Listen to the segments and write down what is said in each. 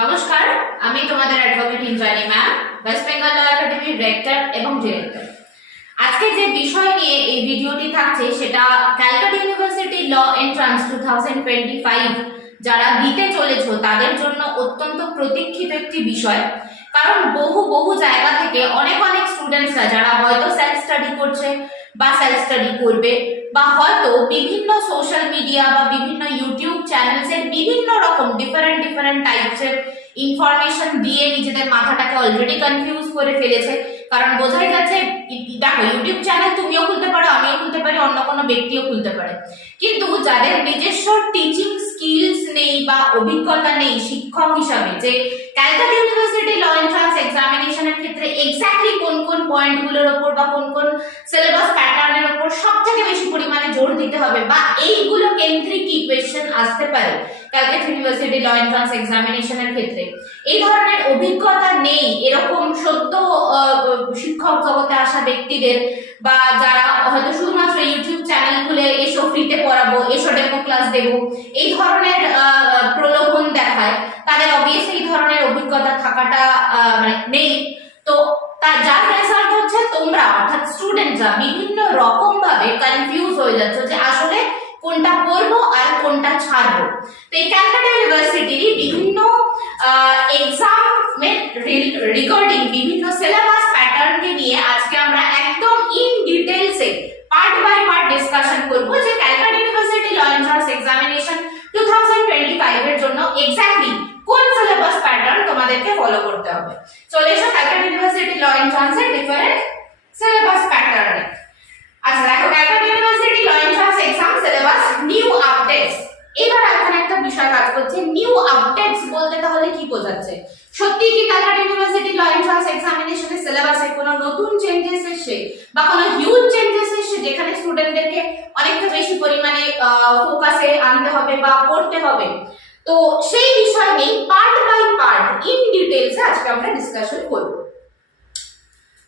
নমস্কার, আমি তোমাদের advocate Indrani ma'am, West Bengal law একাডেমির রেক্টর এবং ডিরেক্টর। আজকে যে বিষয় নিয়ে এই ভিডিওটি থাকছে সেটা ক্যালকাটা ইউনিভার্সিটি ল এন্ট্রান্স 2025 যারা দিতে চলেছো তাদের জন্য অত্যন্ত প্রতীক্ষিত একটি বিষয়। কারণ বহু জায়গা থেকে অনেক স্টুডেন্টসরা যারা হয়তো সেলফ স্টাডি করছে বা সেলফ স্টাডি করবে বা হয়তো বিভিন্ন সোশ্যাল মিডিয়া বা বিভিন্ন ইউটিউব চ্যানেলসের বিভিন্ন রকম ডিফারেন্ট টাইপসের ইনফরমেশন দিয়ে নিজেদের মাথাটাকে অলরেডি কনফিউজ করে ফেলেছে। কারণ বোঝাই যাচ্ছে, দেখো ইউটিউব চ্যানেল তুমিও খুলতে পারো, আমিও খুলতে পারি, অন্য কোনো ব্যক্তিও খুলতে পারে, কিন্তু যাদের নিজস্ব টিচিং স্কিলস নেই বা অভিজ্ঞতা নেই শিক্ষক হিসাবে, যে ক্যালকাটা ইউনিভার্সিটি ল এন্ট্রান্স এক্সামিনেশনের ক্ষেত্রে এক্স্যাক্টলি কোন পয়েন্টগুলোর উপর বা কোন সিলেবাস প্যাটার্নের উপর সবথেকে বেশি পরিমাণে জোর দিতে হবে বা এইগুলো কেন্দ্রিক কি কোয়েশ্চেন আসতে পারে ক্যালকাটা ইউনিভার্সিটি ল এন্ট্রান্স এক্সামিনেশনের ক্ষেত্রে, এই ধরনের অভিজ্ঞতা নেই এরকম সদ্য শিক্ষক জগতে আসা ব্যক্তিদের বা যারা হয়তো শুধুমাত্র ইউটিউব চ্যানেল খুলে এসো ফ্রিতে পড়াবো, এসো ডেমো ক্লাস দেবো, এই ধরনের প্রলোভন দেখায়, তাদের অবভিয়াসলি এই ধরনের অভিজ্ঞতা থাকাটা নেই। তো যার রেজাল্ট হচ্ছে তোমরা অর্থাৎ স্টুডেন্টরা বিভিন্ন রকম ভাবে কনফিউজ হয়ে যাচ্ছে যে আসলে কোনটা পড়বো আর কোনটা ছাড়বো। তো এই ক্যালকাটা ইউনিভার্সিটির বিভিন্ন এক্সামের রিগার্ডিং বিভিন্ন সিলেবাস প্যাটার্নকে নিয়ে আজকে আমরা একদম ইন ডিটেইলসে পার্ট বাই পার্ট ডিসকাশন করব যে Calcutta university law entrance examination 2025 এর জন্য এক্স্যাক্টলি কোন সিলেবাস প্যাটার্ন তোমাদেরকে ফলো করতে হবে। চলে এসো ক্যালকাটা ইউনিভার্সিটি ল এন্ট্রান্সের ডিফারেন্ট সিলেবাস প্যাটার্নে। আচ্ছা দেখো, Calcutta university law entrance exam syllabus new updates. এবার এখানে একটা বিষয় কাজ করছে, নিউ আপডেটস বলতে তাহলে কি বোঝাচ্ছে? সত্যি কি ক্যালকাটা ইউনিভার্সিটি ল এন্ট্রান্স এক্সামিনেশনের সিলেবাসে কোনো নতুন চেঞ্জেস এসেছে বা কোনো হিউজ চেঞ্জেস এসেছে যেখানে স্টুডেন্টদেরকে অনেকটা বেশি পরিমাণে ফোকাসে আনতে হবে বা পড়তে হবে? তো সেই বিষয় নিয়ে পার্ট বাই পার্ট ইন ডিটেইলসে আজকে আমরা ডিসকাশন করব।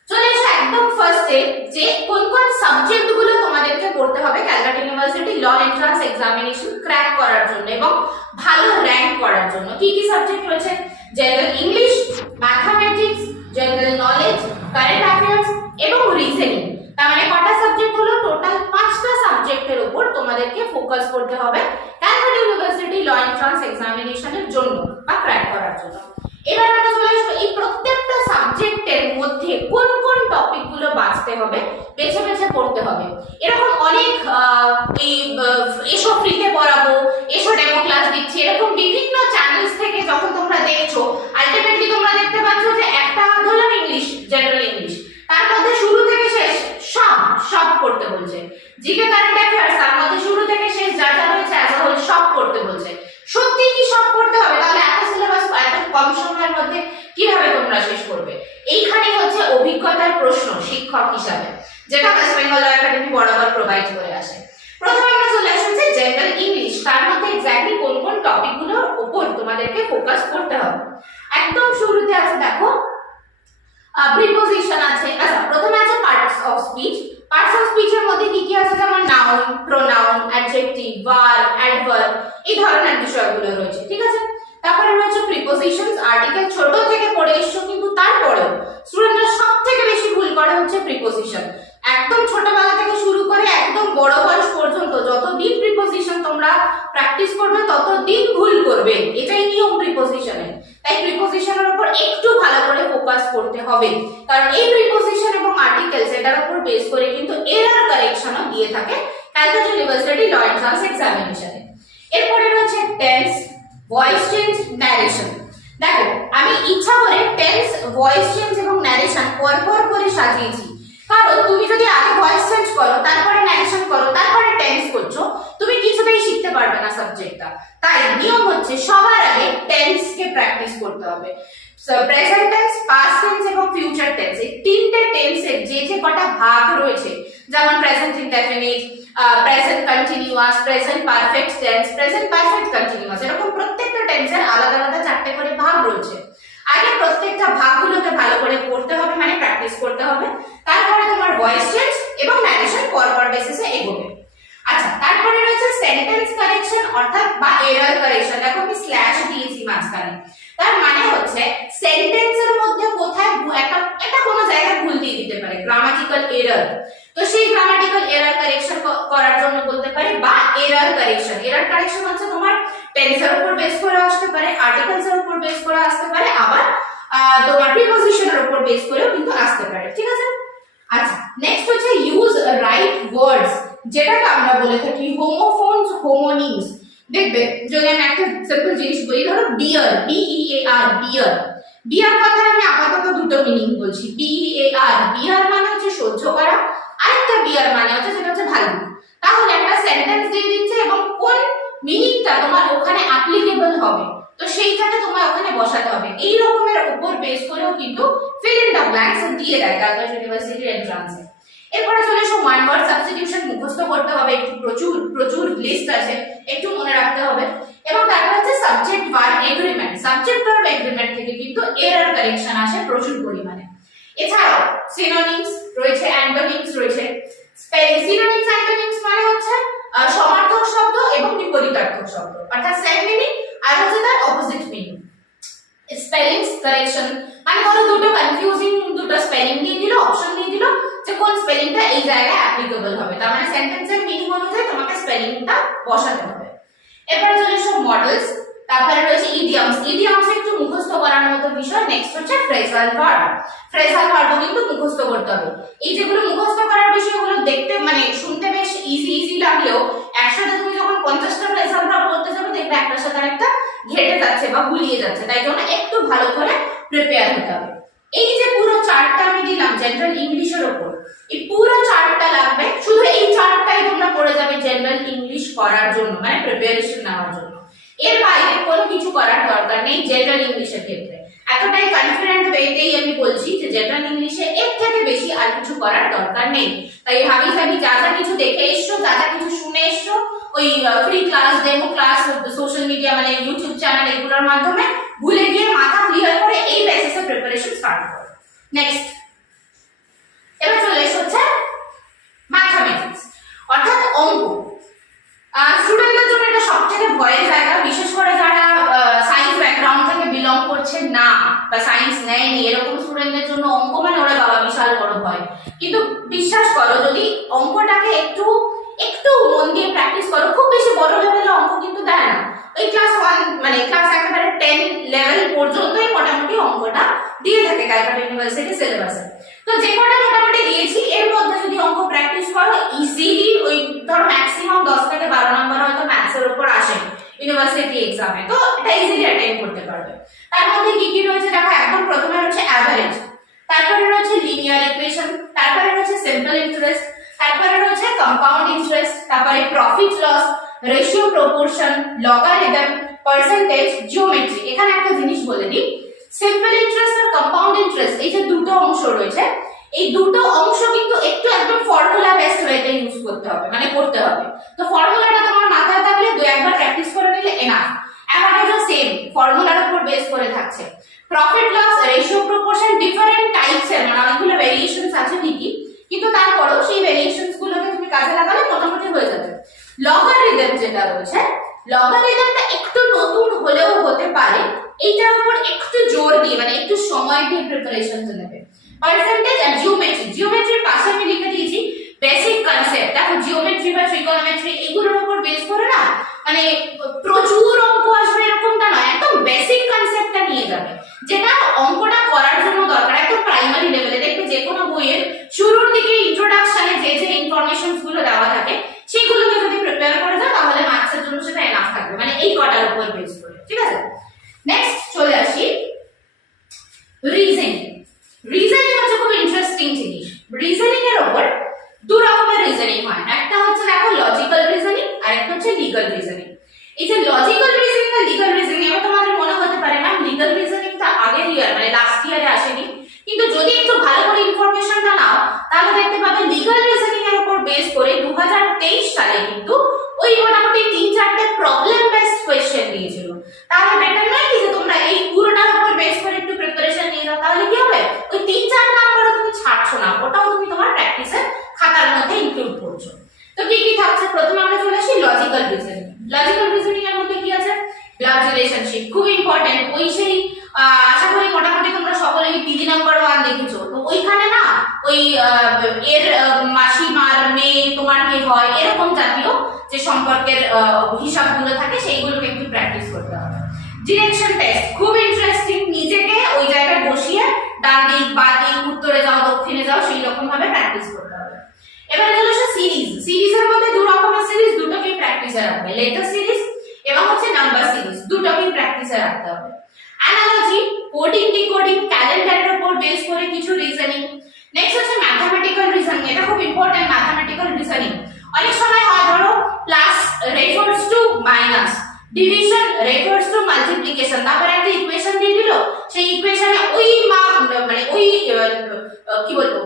চলে এসো একদম ফার্স্টে যে কোন সাবজেক্ট গুলো তোমাদেরকে পড়তে হবে Calcutta university law entrance examination crack করার জন্য এবং ভালো র্যাঙ্ক করার জন্য। কি কি সাবজেক্ট রয়েছে? General English, mathematics, general knowledge, current affairs এবং রিজনিং। তার মানে কটা সাবজেক্ট হলো? টোটাল 5টা সাবজেক্টের উপর তোমাদেরকে ফোকাস করতে হবে ক্যালকাটা ইউনিভার্সিটি ল এন্ট্রান্স এক্সামিনেশনের জন্য বা ক্র্যাক করার জন্য। এবার আমরা চলে আসবো এই প্রত্যেকটা সাবজেক্টের মধ্যে কোন টপিকগুলো বাঁচতে হবে, বেছে পড়তে হবে। এরকম অনেক এসো ফ্রিতে পড়াবো, এসো ডেমো ক্লাস দিচ্ছি, এরকম বিভিন্ন চ্যানেলস থেকে যখন তোমরা দেখছো, আলটিমেটলি তোমরা দেখতে পাচ্ছ যে একটা ধরলাম ইংলিশ, জেনারেল ইংলিশ, তার মধ্যে শুরু থেকে শেষ সব পড়তে বলছে। জিকে কারেন্ট অ্যাফেয়ার্স তার মধ্যে শুরু থেকে শেষ যা রয়েছে অ্যাজ আ হোল সব পড়তে বলছে। সত্যি কি সব পড়তে হবে? তাহলে এত সিলেবাস এত কম সময়ের মধ্যে কিভাবে তোমরা শেষ করবে? এইখানে হচ্ছে অভিজ্ঞতার প্রশ্ন শিক্ষক হিসাবে, যেটা ওয়েস্ট বেঙ্গল ল একাডেমি বরাবর প্রোভাইড করে আসে। প্রথমে আমরা চলে আসছি জেনারেল ইংলিশ, তার মধ্যে এক্স্যাক্টলি কোন টপিকগুলোর উপর তোমাদেরকে ফোকাস করতে হবে। একদম শুরুতে আছে দেখো প্রিপোজিশন আছে। আচ্ছা, প্রথমে আছে parts of speech. Parts of স্পিচের মধ্যে কি আছে? যেমন noun, pronoun, adjective, verb, adverb, এই ধরনের বিষয়গুলো রয়েছে, ঠিক আছে। তারপরে রয়েছে প্রিপোজিশনস। আর্টিকেল ছোট থেকে পড়ে এসছো, কিন্তু তারপরেও স্টুডেন্টরা সবথেকে বেশি ভুল করে হচ্ছে প্রিপোজিশন। একদম ছোটবেলা থেকে শুরু করে একদম বড় বয়স পর্যন্ত যতদিন প্রিপোজিশন তোমরা প্র্যাকটিস করবে ততদিন ভুল করবে, এটাই নিয়ম প্রিপোজিশনের। তাই প্রিপোজিশনের উপর একটু ভালো করে ফোকাস করতে হবে, কারণ এই প্রিপোজিশন এবং আর্টিকেলস এটার উপর বেস করে কিন্তু এরর কারেকশনও দিয়ে থাকে ক্যালকাটা ইউনিভার্সিটি ল এন্ট্রান্স এক্সামিনেশনে। এরপরে রয়েছে টেন্স, ভয়েস চেঞ্জ, ন্যারেশন। দেখো আমি ইচ্ছা করে টেন্স, ভয়েস চেঞ্জ এবং ন্যারেশন পরপর করে সাজিয়েছি, কারণ তুমি যদি আগে ভয়েস চেঞ্জ করো, তারপরে ন্যারেশন করো, তারপরে টেন্স করছো, তুমি কিছুতেই শিখতে পারবে না সাবজেক্টটা। তাই নিয়ম হচ্ছে সবার আগে টেন্স কে প্র্যাকটিস করতে হবে। প্রেজেন্ট টেন্স, পাস্ট টেন্স এবং ফিউচার টেন্স, এই তিনটে টেন্সের যে কটা ভাগ রয়েছে, যেমন present indefinite, present continuous, present perfect tense, present perfect continuous, এরকম প্রত্যেকটা টেন্সের আলাদা 4টে করে ভাগ রয়েছে। আগে প্রত্যেকটা ভাগগুলোকে ভালো করে পড়তে হবে, মানে প্র্যাকটিস করতে হবে। তারপরে তোমার ভয়েস চেঞ্জ এবং ন্যারেশন পরপর বেসিসে এগোবে। আচ্ছা, তারপরে রয়েছে সেন্টেন্স কারেকশন অর্থাৎ বা এরর কারেকশন। দেখো আমি স্ল্যাশ দিয়েছি মাঝখানে, তার মানে হচ্ছে সেন্টেন্সের মধ্যে কোথায় একটা কোনো জায়গায় ভুল দিয়ে দিতে পারে, গ্রামাটিক্যাল এরর। তো সেই গ্রামাটিক্যাল এরর কারেকশন করার জন্য বলতে পারি, বা এরর কারেকশন। এরর কারেকশন হচ্ছে তোমার টেন্সের উপর বেস করে আসতে পারে, আর্টিকেলসের উপর বেস করে আসতে পারে, আবার তোমার প্রিপজিশনের উপর বেস করেও কিন্তু আসতে পারে, ঠিক আছে। আচ্ছা, নেক্সট হচ্ছে ইউজ রাইট ওয়ার্ডস, যেটাকে আমরা বলে থাকি হোমোফোনস, হোমোনিমস। দেখবে যদি আমি একটা সিম্পল জিনিস বলি, ধরো বিয়ার, BEAR, বিয়ার। বিয়ার কথা আমি আপাতত দুটো মিনিং বলছি। BEAR, বিয়ার মানে হচ্ছে সহ্য করা, আরেকটা বিয়ার মানে হচ্ছে যেটা হচ্ছে ভালো। তাহলে একটা সেন্টেন্স দিয়ে দিচ্ছে এবং কোন মিনিংটা তোমার ওখানে অ্যাপ্লিকেবল হবে, তো সেইটাকে তোমার ওখানে বসাতে হবে। এই রকমের উপর বেস করেও কিন্তু ফিল ইন দ্য ব্ল্যাঙ্কস দিয়ে দেয় ক্যালকাটা ইউনিভার্সিটি এন্ট্রান্সে। এরপরে চলে এসো ওয়ান ওয়ার্ড সাবস্টিটিউশন, মুখস্থ করতে হবে, একটু প্রচুর লিস্ট আছে, একটু মনে রাখতে হবে। এবং তারপর হচ্ছে subject verb agreement. Subject verb agreement থেকে কিন্তু এরর কারেকশন আসে প্রচুর পরিমাণে। এছাড়াও সিনোনিমস রয়েছে, অ্যান্টোনিমস রয়েছে। সিনোনিমস অ্যান্টোনিমস মানে হচ্ছে সমার্থক শব্দ এবং বিপরীতার্থক শব্দ, অর্থাৎ সেম মিনিং আর হচ্ছে তার অপোজিট মিনিং। স্পেলিংস কারেকশন মানে ধরো দুটো কনফিউজিং দুটো স্পেলিং দিয়ে দিল, অপশন দিয়ে দিল যে কোন স্পেলিংটা এই জায়গায় অ্যাপ্লিকেবল হবে, তার মানে সেন্টেন্সের মিনিং অনুযায়ী তোমাকে স্পেলিংটা বসাতে হবে। এরপর চলে এসো মডেলস, তারপরে রয়েছে ইডিয়মস। ইডিয়মস একটু মুখস্থ করার মতো বিষয়। নেক্সট হচ্ছে ফ্রেজাল ভার্ব। ফ্রেজাল ভার্বও কিন্তু মুখস্থ করতে হবে। এই যেগুলো মুখস্থ করার বিষয়গুলো দেখতে মানে শুনতে বেশ ইজি লাগলেও একসাথে তুমি যখন 50টা ফ্রেজাল ভার্ব বলতে যাবে দেখবে একটার সাথে আরেকটা ঘেটে যাচ্ছে বা গুলিয়ে যাচ্ছে, তাই জন্য একটু ভালো করে প্রিপেয়ার হতে হবে। এই যে পুরো চার্টটা আমি দিলাম জেনারেল ইংলিশের উপর, এই পুরো চার্টটা লাগবে, শুধু এই চার্টটাই তোমরা পড়ে যাবে জেনারেল ইংলিশ করার জন্য, মানে প্রিপারেশন নেওয়ার জন্য। এর বাইরে কোনো কিছু করার দরকার নেই জেনারেল ইংলিশের ক্ষেত্রে। এতটাই কনফিডেন্ট ওয়েতেই আমি বলছি যে জেনারেল ইংলিশে এর থেকে বেশি আর কিছু করার দরকার নেই। তাই হাবি যা কিছু দেখে এসছো, যা কিছু শুনে এসছো, ওই free class, demo class, social media মানে ইউটিউব চ্যানেল এগুলোর মাধ্যমে ভুলে গিয়ে মাথা ক্লিয়ার করে এই বেসিসে প্রিপারেশন স্টার্ট করো। নেক্সট এবার চলে এসো হচ্ছে ম্যাথমেটিক্স, অর্থাৎ অঙ্ক। স্টুডেন্টদের জন্য এটা সবথেকে ভয়ের জায়গা, বিশেষ করে যারা সায়েন্স ব্যাকগ্রাউন্ড থেকে বিলং করছে না বা সায়েন্স নেয়নি এরকম স্টুডেন্টদের জন্য অঙ্ক মানে ওরে বাবা বিশাল বড় ভয়। কিন্তু বিশ্বাস করো, যদি অঙ্কটাকে একটু মন দিয়ে প্র্যাকটিস করো, খুব বেশি বড় লেভেলের অঙ্ক কিন্তু দেয় না। ওই ক্লাস 1 মানে ক্লাস একেবারে 10 লেভেল পর্যন্তই মোটামুটি অঙ্কটা দিয়ে থাকে ক্যালকাটা ইউনিভার্সিটি সিলেবাসে। তো যে কটা মোটামুটি দিয়েছি এর মধ্যে যদি অঙ্ক প্র্যাকটিস করো ইজিলি, ওই ধরো ম্যাক্সিমাম 10 থেকে 12 নাম্বার হয়তো ম্যাথসের উপর আসে ইউনিভার্সিটি এক্সামে, তো এটা ইজিলি অ্যাটেন্ড করতে পারবে। তার মধ্যে কি কি রয়েছে দেখো, একদম প্রথমে রয়েছে অ্যাভারেজ, তারপরে রয়েছে লিনিয়ার ইকুয়েশন, তারপরে রয়েছে সিম্পল ইন্টারেস্ট, তারপরে রয়েছে কম্পাউন্ড ইন্টারেস্ট, তারপরে profit loss, ratio proportion, logarithm, percentage, geometry. এখানে একটা জিনিস বলে দিই, সিম্পল ইন্টারেস্ট আর কম্পাউন্ড ইন্টারেস্ট এই যে দুটো অংশ রয়েছে, এই দুটো অংশ কিন্তু একটু একদম ফর্মুলা বেসড ওয়েতে ইউজ করতে হবে, মানে করতে হবে। তো ফর্মুলাটা তোমার মাথায় থাকলে দুই একবার প্র্যাকটিস করে নিলে এনাফ। অ্যাভারেজও সেম ফর্মুলার উপর বেস করে থাকছে। Profit loss, ratio proportion different টাইপসের, মানে অনেকগুলো ভেরিয়েশনস আছে ঠিকই, কিন্তু তারপরেও সেই ভেরিয়েশনস গুলোকে তুমি কাজে লাগালে মোটামুটি হয়ে যাবে। লগারিদম যেটা রয়েছে, লগারিদমটা একটু নতুন হলেও হতে পারে, এইটার উপর একটু জোর দিয়ে মানে একটু সময় দিয়ে প্রিপারেশন নেবে। পার্সেন্টেজ আর জিওমেট্রি, জিওমেট্রির পাশে আমি লিখে দিয়েছি বেসিক কনসেপ্ট। দেখো জিওমেট্রি বা ট্রিগোনোমেট্রি এগুলোর উপর বেস করে না মানে প্রচুর অঙ্ক আসবে এরকমটা নয়, একদম বেসিক কনসেপ্টটা নিয়ে যাবে, যেটা অঙ্কটা করার জন্য দরকার। একদম প্রাইমারি লেভেলে দেখবে যে কোনো বইয়ের শুরুর দিকে ইন্ট্রোডাকশনে যে ইনফরমেশনস গুলো দেওয়া থাকে সেগুলোকে যদি প্রিপেয়ার করে যাও তাহলে ম্যাথসের জন্য সেটা এনাফ থাকবে, মানে এই কটার উপর বেস করে, ঠিক আছে। নেক্সট চলে আসি রিজনিং। রিজনিং হচ্ছে খুব ইন্টারেস্টিং জিনিস। রিজনিং এর উপর দু রকমের রিজনিং হয়, একটা হচ্ছে দেখো লজিক্যাল রিজনিং আর একটা হচ্ছে লিগ্যাল রিজনিং। এই যে লজিক্যাল রিজনিং আর লিগ্যাল রিজনিং, এবার তোমাদের মনে হতে পারে ম্যাম লিগ্যাল রিজনিংটা আগের ইয়ার মানে লাস্ট ইয়ারে আসেনি, কিন্তু যদি একটু ভালো করে ইনফরমেশনটা নাও তাহলে দেখতে পাবে লিগ্যাল রিজনিং এর উপর বেস করে 2023 সালে কিন্তু ওই মোটামুটি 3-4টে প্রবলেম বেসড কোশ্চেন দিয়েছিল। তাহলে বেটার নয় কি যে তোমরা এই পুরোটার উপর বেস করে একটু প্রিপারেশন নিয়ে যাও, তাহলে কি হবে ওই 3-4 নাম্বারও তুমি ছাড়ছো না, ওটাও তুমি তোমার প্র্যাকটিসের খাতার মধ্যে ইনক্লুড করছো। তো কি কি থাকছে, প্রথমে আমরা চলে আসি লজিক্যাল রিজনিং। লজিক্যাল রিজনিং এর মধ্যে কি আছে, ব্লাড রিলেশনশিপ খুব ইম্পর্টেন্ট, ওই সেই হয়, এরকম জাতীয় যে সম্পর্কের হিসাবগুলো থাকে সেইগুলোকে একটু প্র্যাকটিস করতে হবে। ডিরেকশন টেস্ট খুব ইন্টারেস্টিং, নিজেকে ওই জায়গায় বসিয়ে ডান দিক বাঁ দিক উত্তরে যাও দক্ষিণে যাও সেই রকম ভাবে প্র্যাকটিস করতে হবে। এবারে চলে আসে সিরিজের মধ্যে দু রকমের সিরিজ, দুটোকেই প্র্যাকটিসে রাখবে, লেটার সিরিজ এবং হচ্ছে নাম্বার সিরিজ, দুটোকেই প্র্যাকটিসে রাখতে হবে। অ্যানালজি, কোডিং ডিকোডিং, ক্যালেন্ডারের উপর বেস করে কিছু রিজনিং। নেক্সট হচ্ছে ম্যাথমেটিক্যাল রিজনিং, এটা খুব ইম্পর্টেন্ট। ম্যাথমেটিক্যাল রিজনিং অনেক সময় হয় ধরো plus refers to minus, division refers to multiplication, তারপরে একটা ইকুয়েশন দিয়ে দিল, সেই ইকুয়েশনে ওই মানে ওই কি বলবো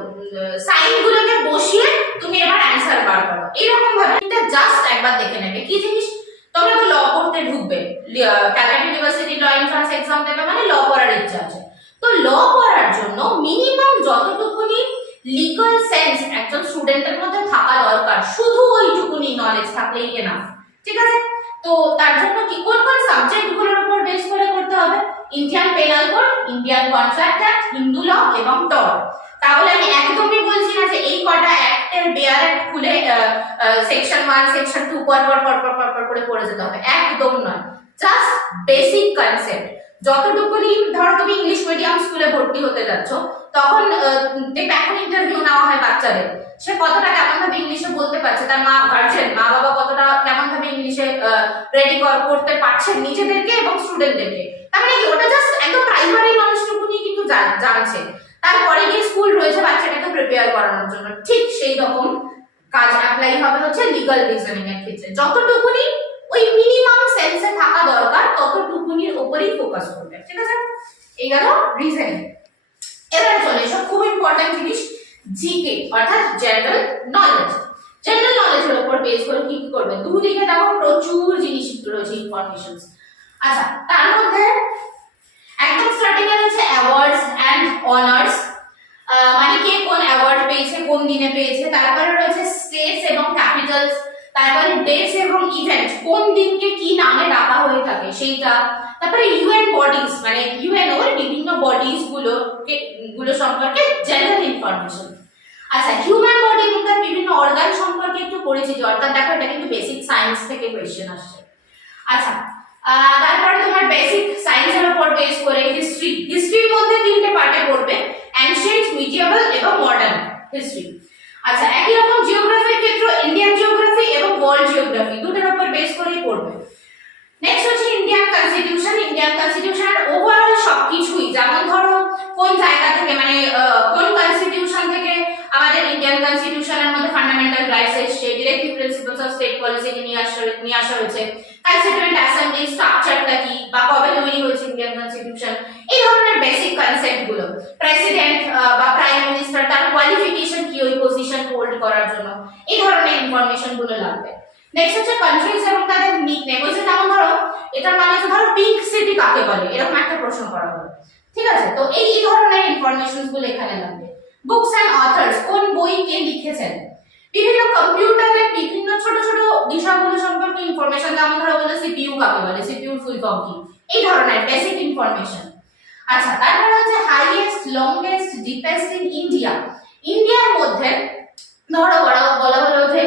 সাইন গুলোকে বসিয়ে তুমি এবার অ্যানসার বার করো, এরকম ভাবে এটা জাস্ট একবার দেখে নেবে। কি জিনিস, তোমরা তো ল পড়তে ঢুকবে, Calcutta university law entrance exam দেবে মানে ল পড়ার ইচ্ছা আছে, তো ল পড়ার জন্য মিনিমাম যতটুকুনি লিগ্যাল সেন্স একজন স্টুডেন্টের মধ্যে থাকা দরকার, শুধু ওইটুকুনি নলেজ থাকলেই এনাফ, ঠিক আছে? তো তার জন্য কি কোন কোন সাবজেক্ট গুলোর উপর বেস করে করতে হবে? Indian penal code, Indian contract act, Hindu law এবং টর্ট। তাহলে আমি একদমই বলছি না যে এই কটা অ্যাক্টের বেয়ার অ্যাক্ট খুলে সেকশন 1 সেকশন 2 পর করে পড়ে যেতে হবে, একদম নয়, জাস্ট বেসিক কনসেপ্ট। যতটুকুনি ধরো তুমি ইংলিশ মিডিয়াম স্কুলে ভর্তি হতে যাচ্ছ, তখন দেখবে এখন ইন্টারভিউ নেওয়া হয় বাচ্চাদের, সে কতটা কেমন ভাবে ইংলিশে বলতে পারছে, তার গার্জিয়ান মা বাবা কতটা কেমন ভাবে ইংলিশে রেডি করতে পারছেন নিজেদেরকে এবং স্টুডেন্টদেরকে, তার মানে কি ওটা জাস্ট একদম প্রাইমারি নলেজটুকুনি কিন্তু জানছে, তারপরে গিয়ে স্কুল রয়েছে বাচ্চাটাকে প্রিপেয়ার করানোর জন্য। ঠিক সেই রকম কাজ অ্যাপ্লাই হবে হচ্ছে লিগ্যাল রিজনিং এর ক্ষেত্রে, যতটুকুনি ওই মিনিমাম সেন্সে থাকা দরকার ততটুকুনির উপরেই ফোকাস করবে, ঠিক আছে? এই গেল রিজনিং। এবারে চলে এসব খুব ইম্পর্টেন্ট জিনিস, জিকে অর্থাৎ জেনারেল নলেজ। জেনারেল নলেজের উপর বেস করে কি কি করবে, দুদিকে দেখো প্রচুর জিনিস রয়েছে, ইনফরমেশনস। আচ্ছা, তার মধ্যে একদম স্টার্টিং এ হচ্ছে অ্যাওয়ার্ডস এন্ড অনার্স, মানে কে কোন অ্যাওয়ার্ড পেয়েছে, কোন দিনে পেয়েছে, তারপরে রয়েছে স্টেটস এবং ক্যাপিটালস, তারপরে ডেটস এবং ইভেন্ট, কোন দিনকে কি নামে ডাকা হয়ে থাকে সেইটা, তারপরে ইউএন বডিজ মানে ইউএনও এর বিভিন্ন বডিজ গুলো সম্পর্কে জেনারেল ইনফরমেশন। আচ্ছা, হিউম্যান বডি এবং তার বিভিন্ন অর্গান সম্পর্কে একটু পরিচিতি, অর্থাৎ দেখো এটা কিন্তু বেসিক সায়েন্স থেকে কোশ্চেন আসছে। আচ্ছা, তারপরে তোমার বেসিক সায়েন্সের উপর বেস করে হিস্ট্রির মধ্যে তিনটে পার্টে পড়বে, অ্যানশিয়েন্ট, মিডিয়েভাল এবং মডার্ন হিস্ট্রি। আচ্ছা, একই রকম জিওগ্রাফির ক্ষেত্রে ইন্ডিয়ান জিওগ্রাফি এবং ওয়ার্ল্ড জিওগ্রাফি দুটোর উপর বেস করেই পড়বে। নেক্সট হচ্ছে ইন্ডিয়ান কনস্টিটিউশন ওভারঅল সবকিছুই, যেমন ধরো কোন জায়গা থেকে মানে কোন কনস্টিটিউশন থেকে আমাদের ইন্ডিয়ান কনস্টিটিউশনের মধ্যে ফান্ডামেন্টাল রাইটস এসেছে, ডিরেক্টিভ প্রিন্সিপলস অফ স্টেট পলিসিকে নিয়ে আসা হয়েছে, কনস্টিটিউয়েন্ট অ্যাসেম্বলি স্ট্রাকচারটা কি বা কবে তৈরি হয়েছে ইন্ডিয়ান কনস্টিটিউশন, এই ধরনের বেসিক কনসেপ্ট গুলো, প্রেসিডেন্ট বা প্রাইম মিনিস্টার তার কোয়ালিফিকেশন কি ওই পজিশন হোল্ড করার জন্য, এই ধরনের ইনফরমেশন গুলো লাগবে। নেক্সট হচ্ছে কান্ট্রিজ এবং তাদের নিকনেম, ওই যে যেমন ধরো এটার মানে হচ্ছে ধরো পিঙ্ক সিটি কাকে বলে, এরকম একটা প্রশ্ন করা হলো, ঠিক আছে? তো এই ধরনের ইনফরমেশনস গুলো এখানে লাগবে। বুকস এন্ড অথর্স, কোন বই কে লিখেছেন, বিভিন্ন কম্পিউটারের বিভিন্ন ছোট ছোট বিষয়গুলো সম্পর্কে ইনফরমেশন, যেমন ধরো বলে সিপিইউ কাকে বলে, সিপিইউর ফুল ফর্ম কি, এই ধরনের বেসিক ইনফরমেশন। আচ্ছা, তারপরে হচ্ছে highest, longest, deepest in India, ইন্ডিয়ার মধ্যে ধরো বলা হলো যে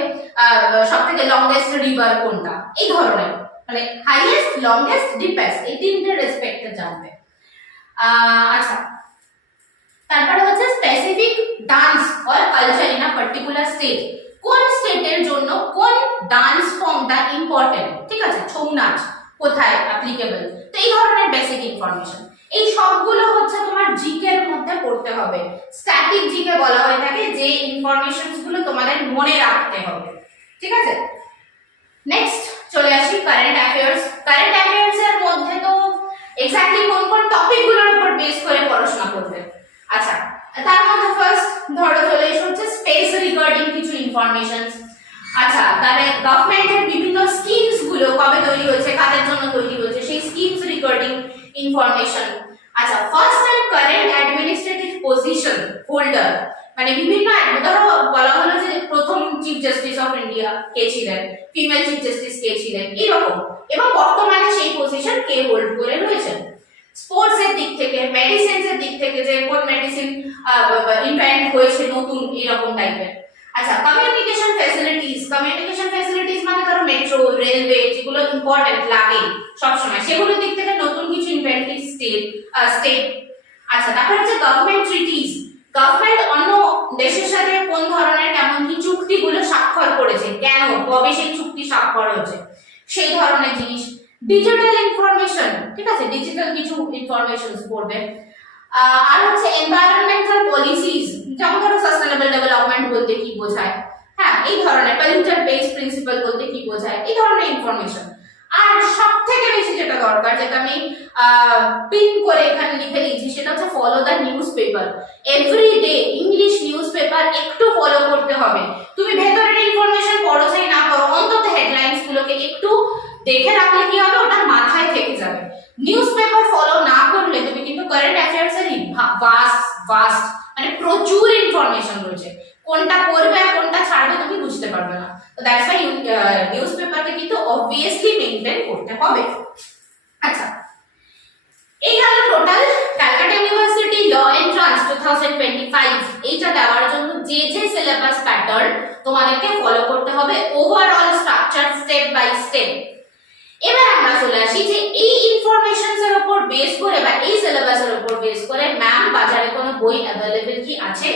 সবথেকে লংগেস্ট রিভার কোনটা, এই ধরনের মানে হাইয়েস্ট, লংগেস্ট, ডিপেস্ট এই তিনটে রেসপেক্টে জানবে। আচ্ছা, তারপরে হচ্ছে specific dance or culture in a particular state, কোন স্টেটের জন্য কোন ডান্স ফর্মটা ইম্পর্টেন্ট, ঠিক আছে? ছৌ নাচ কোথায় অ্যাপ্লিকেবল, তো এই ধরনের বেসিক ইনফরমেশন, এই সবগুলো হচ্ছে তোমার জিকে এর মধ্যে পড়তে হবে। স্ট্যাটিক জিকে বলা হয়ে থাকে যে ইনফরমেশনস গুলো তোমাদের মনে রাখতে হবে, ঠিক আছে? নেক্সট চলে আসি কারেন্ট অ্যাফেয়ার্স। কারেন্ট অ্যাফেয়ার্স এর মধ্যে তো এক্স্যাক্টলি কোন কোন টপিক গুলোর উপর বেস করে পড়াশোনা করবে। আচ্ছা, তার মধ্যে ফার্স্ট ধরো চলে এসে হচ্ছে স্পেস রিগার্ডিং কিছু ইনফরমেশনস। আচ্ছা, তাহলে গভর্নমেন্টের বিভিন্ন স্কিমস গুলো কবে তৈরি হয়েছে, কাদের জন্য তৈরি হয়েছে, সেই স্কিমস রিগার্ডিং ইনফরমেশন। আচ্ছা, first and current administrative position holder, মানে বিভিন্ন ধরো বলা হলো যে প্রথম চিফ জাস্টিস অফ ইন্ডিয়া কে ছিলেন, ফিমেল চিফ জাস্টিস কে ছিলেন, এরকম, এবং বর্তমানে সেই পজিশন কে হোল্ড করে রয়েছেন। স্পোর্টস এর দিক থেকে, মেডিসিনস এর দিক থেকে যে কোন মেডিসিন ইনভেন্ট হয়েছে নতুন, এরকম টাইপের। আচ্ছা, কমিউনিকেশন ফ্যাসিলিটিস মানে ধরো মেট্রো, রেলওয়ে, যেগুলো ইম্পর্টেন্ট লাগে সবসময়, সেগুলোর দিক থেকে নতুন কিছু ইনভেন্টিভ স্টেট। আচ্ছা, তারপর হচ্ছে গভর্নমেন্ট ট্রিটিস, গভর্নমেন্ট অন্য দেশের সাথে কোন ধরনের কেমন কি চুক্তিগুলো স্বাক্ষর করেছে, কেন, কবে সেই চুক্তি স্বাক্ষর হয়েছে, সেই ধরনের জিনিস। ডিজিটাল ইনফরমেশন, ঠিক আছে, ডিজিটাল কিছু ইনফরমেশনস পড়বে। আর হচ্ছে এনভায়রনমেন্টাল পলিসিস, যেমন ধরো সাস্টেনেবল ডেভেলপমেন্ট বলতে কি বোঝায়, হ্যাঁ এই ধরনের, পলিউটার বেসড প্রিন্সিপাল বলতে কি বোঝায়, এই ধরনের ইনফরমেশন। আর সবথেকে বেশি যেটা দরকার, যেটা আমি পিন করে এখানে লিখে দিয়েছি, সেটা হচ্ছে follow the newspaper. Everyday English newspaper একটু ফলো করতে হবে। তুমি ভেতরের ইনফরমেশন পড়ো চাই না পড়ো, অন্তত হেডলাইন্স গুলোকে একটু দেখে রাখলে কি হবে, ওটা মাথায় থেকে যাবে। নিউজ পেপার ফলো না করলে তুমি কিন্তু কারেন্ট অ্যাফেয়ার্স এর ভাস্ট মানে প্রচুর ইনফরমেশন রয়েছে, কোনটা পড়বে আর কোনটা ছাড়বে তুমি বুঝতে পারবে না। তো দ্যাটস ওয়াই নিউজ পেপারকে কিন্তু অবভিয়াসলি মেইনটেইন করতে হবে। আচ্ছা, এই গেল total Calcutta university law entrance 2025 এইটা দেওয়ার জন্য যে যে সিলেবাস প্যাটার্ন তোমাদেরকে ফলো করতে হবে, overall structure step by step. এবার আমরা চলে আসি যে এই ইনফরমেশনস এর উপর বেস করে বা এই সিলেবাসের উপর বেস করে ম্যাম বাজারে কোনো বই अवेलेबल কি আছে?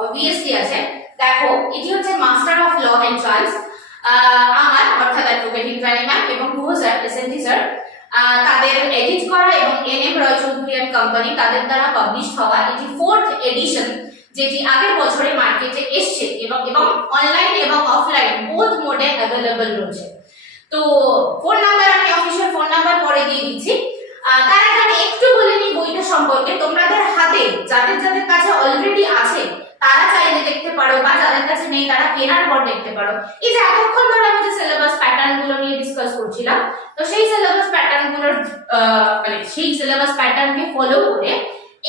অবভিয়াসলি আছে। দেখো, এটি হচ্ছে মাস্টার অফ ল এন্ট্রান্স, আমার অর্থাৎ অ্যাডভোকেট ইন্দ্রাণী ম্যাম এবং স্যার, এসএনটি স্যার, তাদের এডিট করা এবং NM Roy Chowdhury and company তাদের দ্বারা পাবলিশ হওয়া এটি 4th এডিশন, যেটি আগের বছরে মার্কেটে এসেছে এবং অনলাইন এবং অফলাইন বোথ মোডে अवेलेबल রয়েছে। তো ফোন নাম্বার, আমি অফিসিয়াল ফোন নাম্বার পরে দিয়ে দিচ্ছি। তার আগে আমি একটু বলে নিই বইটা সম্পর্কে। তোমাদের হাতে যাদের যাদের কাছে অলরেডি আছে তারা চাইলে দেখতে পারো, বা যাদের কাছে নেই তারা কেনার পর দেখতে পারো। এই যে এতক্ষণ ধরে আমি যে সিলেবাস প্যাটার্ন গুলো নিয়ে ডিসকাস করছিলাম, তো সেই সিলেবাস প্যাটার্ন গুলোর মানে সেই সিলেবাস প্যাটার্নকে ফলো করে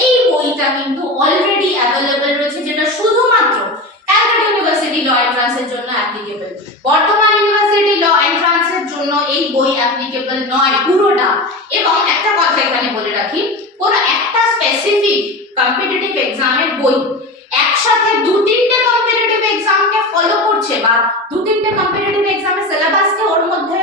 এই বইটা কিন্তু অলরেডি अवेलेबल রয়েছে, যেটা শুধুমাত্র ক্যালকাটা ইউনিভার্সিটি ল এন্ট্রান্সের জন্য অ্যাপ্লিকেবল। বর্তমান ইউনিভার্সিটি ল এন্ট্রান্সের জন্য এই বই অ্যাপ্লিকেবল নয় পুরোটা। এবং একটা কথা এখানে বলে রাখি, কোন একটা স্পেসিফিক কম্পিটিটিভ এক্সামের বই একসাথে দু তিনটে কম্পিটিটিভ এক্সামকে ফলো করছে বা দু তিনটে কম্পিটিটিভ এক্সামের সিলেবাসকে ওর মধ্যে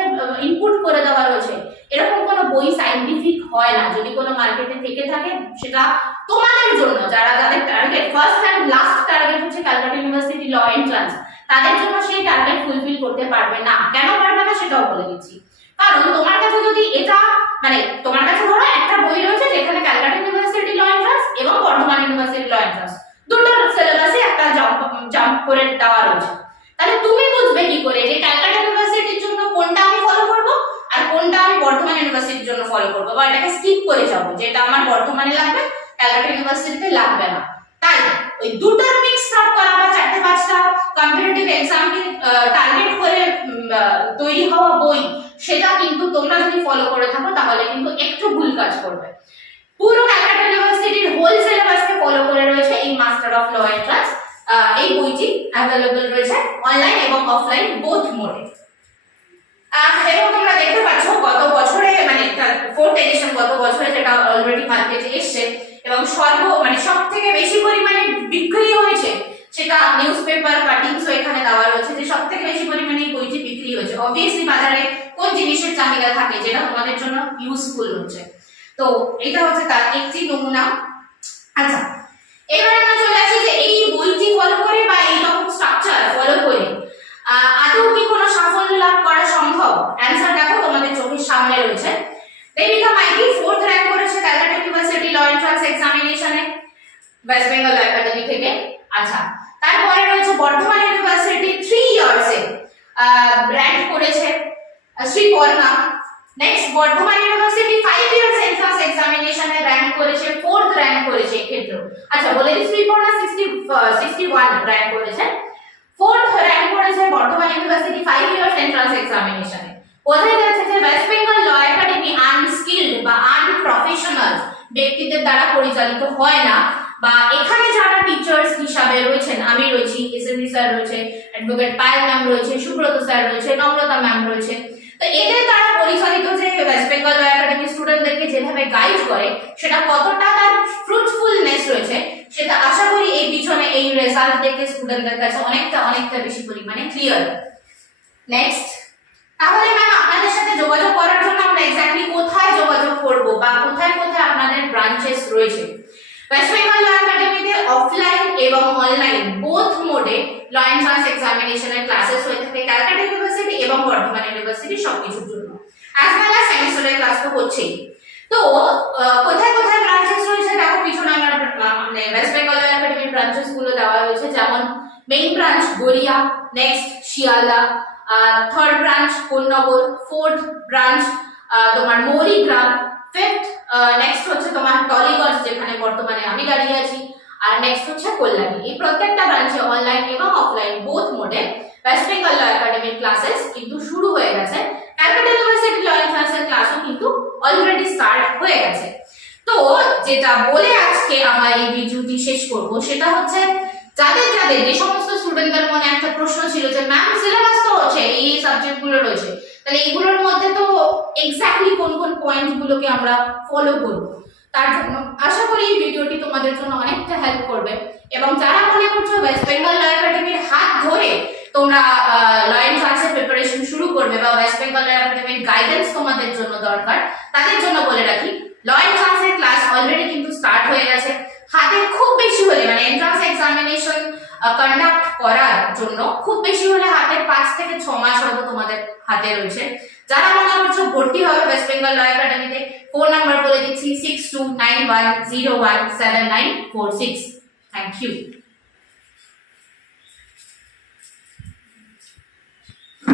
ইনপুট করে দেওয়া রয়েছে, এরকম কোনো বই সায়েন্টিফিক হয় না। যদি কোনো মার্কেটে থেকে থাকে, সেটা তোমাদের জন্য, যারা যাদের target first and last target হচ্ছে ক্যালকাটা ইউনিভার্সিটি ল এন্ট্রান্স, তাদের জন্য সেই টার্গেট ফুলফিল করতে পারবে না। কেন পারবে না সেটাও বলে দিচ্ছি। কারণ তোমার কাছে যদি এটা মানে তোমার কাছে ধরো একটা বই রয়েছে যেখানে ক্যালকাটা ইউনিভার্সিটি ল এন্ট্রান্স এবং বর্ধমান ইউনিভার্সিটি ল এন্ট্রান্স দুটোর সিলেবাসে একটা জাম্প করে দেওয়া রয়েছে, তাহলে তুমি বুঝবে কি করে যে ক্যালকাটা ইউনিভার্সিটির জন্য কোনটা আমি ফলো করব আর কোনটা আমি বর্ধমান ইউনিভার্সিটির জন্য ফলো করব, বা এটাকে স্কিপ করে যাব, যেটা আমার বর্ধমানে লাগবে ক্যালকাটা ইউনিভার্সিটিতে লাগবে না। তাই ওই দুটোর মিক্স আপ করা বা চারটে পাঁচটা কম্পিটিটিভ এক্সামকে টার্গেট করে তৈরি হওয়া বই, সেটা কিন্তু তোমরা যদি ফলো করে থাকো তাহলে কিন্তু একটু ভুল কাজ করবে। পুরো ক্যালকাটা ইউনিভার্সিটির হোল সিলেবাসকে ফলো করে রয়েছে এই মাস্টার অফ ল এন্ট্রান্স। এই বইটি अवेलेबल রয়েছে অনলাইন এবং অফলাইন বোথ মোডে। এবং তোমরা দেখতে পাচ্ছ গত বছরে মানে 4th এডিশন গত বছরে যেটা অলরেডি মার্কেটে এসেছে এবং সবথেকে বেশি পরিমাণে বিক্রি হয়েছে, সেটা নিউজ পেপার কাটিংসও এখানে দেওয়া রয়েছে যে সবথেকে বেশি পরিমাণে এই বইটি বিক্রি হয়েছে। অবভিয়াসলি বাজারে কোন জিনিসের চাহিদা থাকে যেটা তোমাদের জন্য ইউজফুল হচ্ছে, তো এটা হচ্ছে তার একটি নমুনা। আচ্ছা, এবার আমরা চলে আসি যে এই বইটি ফলো করে বা এই রকম স্ট্রাকচার ফলো করে আদৌ কি কোনো সাফল্য লাভ করা সম্ভব? অ্যানসার দেখো তোমাদের চোখের সামনে রয়েছে। দেবিকা মাইতি 4th র‍্যাঙ্ক করেছে ক্যালকাটা ইউনিভার্সিটি ল এন্ট্রান্স এক্সামিনেশনে ওয়েস্ট বেঙ্গল একাডেমি থেকে। আচ্ছা, তারপরে রয়েছে বর্ধমান ইউনিভার্সিটি 3 ইয়ার্সে র‍্যাঙ্ক করেছে Sriparna. Next Bardhaman university 5 years entrance এক্সামিনেশনে র‍্যাঙ্ক করেছে, 4th র‍্যাঙ্ক করেছে এক্ষেত্রে। আচ্ছা, বলে দিই শ্রীপর্ণা 61 র‍্যাঙ্ক করেছে, 4th র‍্যাঙ্ক করেছে বর্ধমান ইউনিভার্সিটি 5 ইয়ার্স এন্ট্রান্স এক্সামিনেশনে। বোঝাই যাচ্ছে যে ওয়েস্ট বেঙ্গল ল একাডেমি আনস্কিলড বা আনপ্রফেশনাল ব্যক্তিদের দ্বারা পরিচালিত হয় না, বা এখানে যারা টিচার্স হিসাবে রয়েছেন, আমি রয়েছি, এসএনডি স্যার রয়েছে, অ্যাডভোকেট পায়েল ম্যাম রয়েছে, সুব্রত স্যার রয়েছে, নম্রতা ম্যাম রয়েছে, তো এদের দ্বারা পরিচালিত যে ওয়েস্ট বেঙ্গল ল একাডেমি স্টুডেন্টদেরকে যেভাবে গাইড করে, সেটা কতটা তার ফ্রুটফুলনেস রয়েছে সেটা আশা করি এই পিছনে এই রেজাল্ট দেখে স্টুডেন্টদের কাছে অনেকটা বেশি পরিমাণে ক্লিয়ার। নেক্সট, তাহলে ম্যাম আপনাদের সাথে যোগাযোগ করার জন্য আমরা এক্স্যাক্টলি কোথায় যোগাযোগ করব বা কোথায় কোথায় আপনাদের ব্রাঞ্চেস রয়েছে? ওয়েস্ট বেঙ্গল ল একাডেমিতে অফলাইন এবং অনলাইন বোথ মোডে ল এন্ট্রান্স এক্সামিনেশনের ক্লাসেস হয়ে থাকে ক্যালকাটা ইউনিভার্সিটি এবং বর্ধমান ইউনিভার্সিটি সবকিছুর জন্য। অ্যাজ ওয়েল অ্যাজ সেমিস্টারের ক্লাস তো হচ্ছেই। তো কোথায় কোথায় ব্রাঞ্চেস রয়েছে দেখো, পিছনে আমার মানে ওয়েস্ট বেঙ্গল ল একাডেমির ব্রাঞ্চেস গুলো দেওয়া রয়েছে, যেমন main branch Garia, next Sealdah, third branch Konnagar, fourth branch তোমার মৌরিগ্রাম, ফিফথ নেক্সট হচ্ছে তোমার টলিগঞ্জ যেখানে বর্তমানে আমি দাঁড়িয়ে আছি, আর নেক্সট হচ্ছে কল্যাণী। এই প্রত্যেকটা ব্রাঞ্চে অনলাইন এবং অফলাইন বোথ মোডে ওয়েস্ট বেঙ্গল ল একাডেমির ক্লাসেস কিন্তু শুরু হয়ে গেছে। ক্যালকাটা ইউনিভার্সিটি ল এন্ট্রান্সের ক্লাসও কিন্তু অলরেডি স্টার্ট হয়ে গেছে। তো যেটা বলে আজকে আমার এই ভিডিওটি শেষ করব সেটা হচ্ছে, যাদের যাদের যে সমস্ত স্টুডেন্টদের মনে একটা প্রশ্ন ছিল যে ম্যাম সিলেবাস তো হচ্ছে এই সাবজেক্ট গুলো রয়েছে, তাহলে এইগুলোর মধ্যে তো এক্স্যাক্টলি কোন কোন পয়েন্ট গুলোকে আমরা ফলো করব, তার জন্য আশা করি এই ভিডিওটি তোমাদের জন্য অনেকটা হেল্প করবে। এবং যারা মনে করছো ওয়েস্ট বেঙ্গল ল একাডেমির হাত ধরে তোমরা ল এন্ট্রান্সের প্রিপারেশন শুরু করবে বা ওয়েস্ট বেঙ্গল ল একাডেমির গাইডেন্স তোমাদের জন্য দরকার, তাদের জন্য বলে রাখি ল এন্ট্রান্সের ক্লাস অলরেডি কিন্তু স্টার্ট হয়ে গেছে। হাতে খুব বেশি হলে মানে এন্ট্রান্স এক্সামিনেশন কন্ডাক্ট করার জন্য খুব বেশি হলে হাতে 5 থেকে 6 মাস হয়তো তোমাদের হাতে রয়েছে। যারা মনে করছো ভর্তি হবে ওয়েস্ট বেঙ্গল ল একাডেমিতে, ফোন নাম্বার বলে দিচ্ছি 6291017946। Thank you.